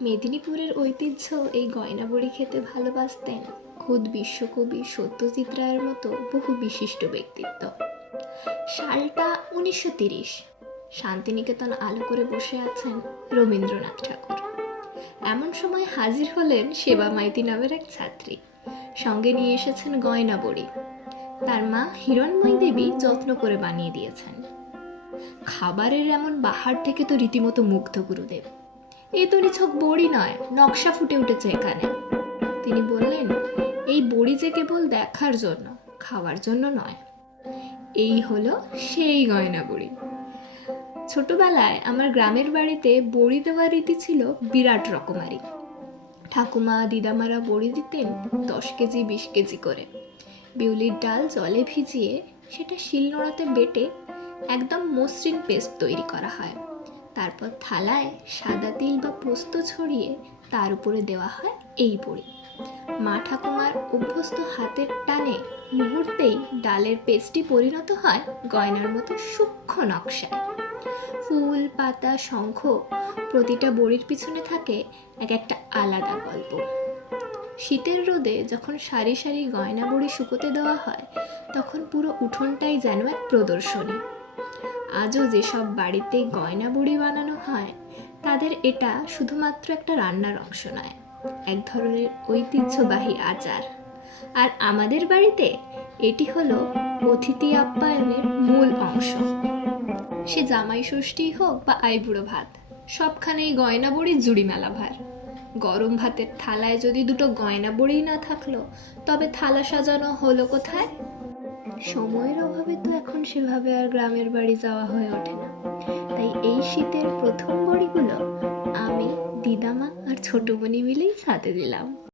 মেদিনীপুরের ঐতিহ্য এই গয়না বড়ি খেতে ভালোবাসতেন খোদ বিশ্বকবি সত্যজিৎ রায়ের মতো বহু বিশিষ্ট ব্যক্তিত্ব। সালটা 1930। শান্তিনিকেতন আলো করে বসে আছেন রবীন্দ্রনাথ ঠাকুর। এমন সময় হাজির হলেন সেবা মাইতি নামের এক ছাত্রী। সঙ্গে নিয়ে এসেছেন গয়না বড়ি। তার মা হিরণময়ী দেবী যত্ন করে বানিয়ে দিয়েছেন। খাবারের এমন বাহার থেকে তো রীতিমতো মুগ্ধ গুরুদেব। এ তো নিছক বড়ি নয়, নকশা ফুটে উঠেছে এখানে। তিনি বললেন, এই বড়ি যে কেবল দেখার জন্য, খাওয়ার জন্য নয়। এই হলো সেই গয়না বড়ি। ছোটবেলায় আমার গ্রামের বাড়িতে বড়ি দেওয়ার রীতি ছিল বিরাট রকমারি। ঠাকুমা দিদামারা বড়ি দিতেন 10 কেজি 20 কেজি করে। বিউলির ডাল জলে ভিজিয়ে সেটা শিলনোড়াতে বেটে একদম মসৃণ পেস্ট তৈরি করা হয়। তারপর থালায় সাদা তিল বা পোস্ত ছড়িয়ে তার উপরে দেওয়া হয় এই বড়ি। মা ঠাকুমার অভ্যস্ত হাতের টানে মুহূর্তেই ডালের পেস্টটি পরিণত হয় গয়নার মতো সূক্ষ্ম নকশায়। ফুল পাতা শঙ্খ প্রতিটা বড়ির পিছনে থাকে এক একটা আলাদা গল্প। শীতের রোদে যখন সারি সারি গয়না বড়ি শুকোতে দেওয়া হয়, তখন পুরো উঠোনটাই যেন এক প্রদর্শনী। আজও যেসব বাড়িতে গয়না বড়ি বানানো হয়, তাদের এটা শুধুমাত্র একটা রান্নার অংশ নয়, এক ধরনের ঐতিহ্যবাহী আচার। আর আমাদের বাড়িতে এটি হলো অতিথি আপ্যায়নের মূল অংশ। সে জামাই ষষ্ঠী হোক বা আইবুড়ো ভাত, সবখানেই গয়না বড়ির জুড়ি মেলা ভার। গরম ভাতের থালায় যদি দুটো গয়না বড়ি না থাকলো, তবে থালা সাজানো হলো কোথায়? সময়ের অভাবে তো এখন সেভাবে আর গ্রামের বাড়ি যাওয়া হয়ে ওঠে না। তাই এই শীতের প্রথম বড়িগুলো আমি, দিদামা আর ছোট বোনি মিলেই ছাদে দিলাম।